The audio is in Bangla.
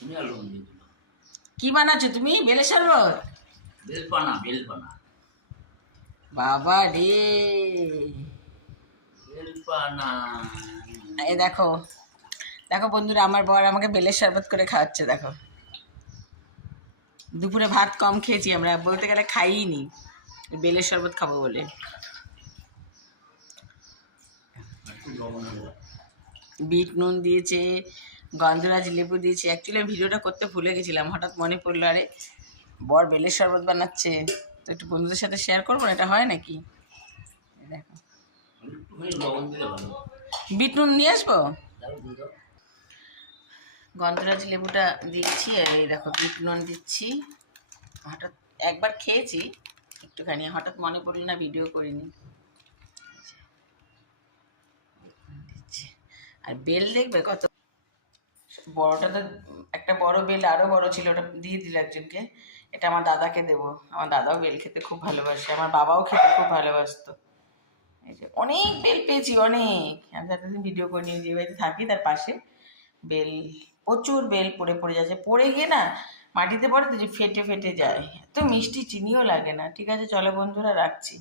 তুমি আর লবণ দিয়ে দিল। কি বানাচ্ছো তুমি? বেলের শরবত? বেলপানা বেলপানা বাবা রে, বেলপানা। এই দেখো দেখো বন্ধুরা, আমার বর আমাকে বেলের শরবত করে খাওয়াচ্ছে। দেখো, দুপুরে ভাত কম খেয়েছি, আমরা বলতে গেলে খাইনি, বেলের শরবত খাবো বলে। একটু লবণ দেবো। বিট নুন দিয়েছে, গন্ধরাজ লেবু দিয়েছে। অ্যাকচুয়ালি আমি ভিডিওটা করতে ভুলে গেছিলাম, হঠাৎ মনে পড়লো, আরে বর বেলের শরবত বানাচ্ছে, তো একটু বন্ধুদের সাথে শেয়ার করবো না, এটা হয় নাকি? এই দেখো, একটুখানি লবণ দিলে ভালো। বিট নুন নিয়ে আসবো। দাও দিয়ে দাও। গন্ধরাজ লেবুটা দিচ্ছি, আর এই দেখো বিট নুন দিচ্ছি। হঠাৎ একবার খেয়েছি একটুখানি, হঠাৎ মনে পড়লো না, ভিডিও করিনি। দিচ্ছি। আর বেল দেখবে কত বড়টা, তো একটা বড় বেল আরো বড় ছিল, ওটা দিয়ে দিল একজনকে। এটা আমার দাদাকে দেবো, আমার দাদাও বেল খেতে খুব ভালোবাসে, আমার বাবাও খেতে খুব ভালোবাসতো। এই যে অনেক বেল পেয়েছি, অনেক। আমি এতদিন ভিডিও করিনি, যে বাড়িতে থাকি তার পাশে বেল, প্রচুর বেল পড়ে পড়ে যাচ্ছে, পড়ে গিয়ে না মাটিতে পড়ে তো যে ফেটে ফেটে যায়। এত মিষ্টি, চিনিও লাগে না। ঠিক আছে, চলো বন্ধুরা, রাখছি।